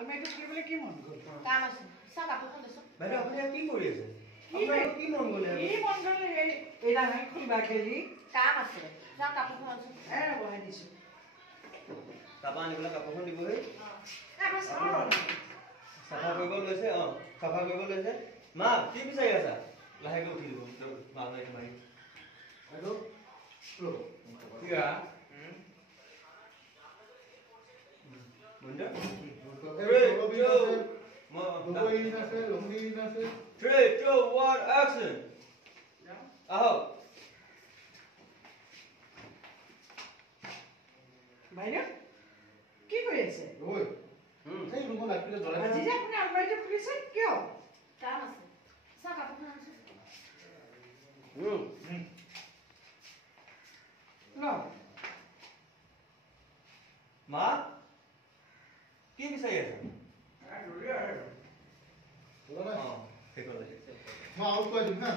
আলমাৰিটো খুলিবলৈ কি মন গ'ল? কাম আছে। চাহ কাপোৰখন দেচোন। বাইদেউ আপুনি কি কৰি আছে? আপোনাৰ কি মন গ'লে? কি মন গ'ল এই ডাঙৰ খুলিবা গেলি? কাম আছে। চাহ কাপোৰখন আনচোন। বহাই দিছোঁ। তাৰপৰা আনি পেলাই কাপোৰখন দিবহি। আমাৰ চাওঁ চাফা কৰিব লৈছে চাফা কৰিব লৈছে। মা কি বিচাৰি আছা? লাহেকৈ উঠি দিব আলমাৰিটো মাৰি। বাইদেউ কিয়া Three, two, one, action! Aho! বাইদেউ কি কৰি আছে? আজি যে আপুনি আলমাৰিটো খুলিছে কিয়? কাম আছে। চাহ কাপোৰখন আনচোন। মা কি বিচাৰি আছা? ঠিক আছে। মই আউট কৰি দিম হা।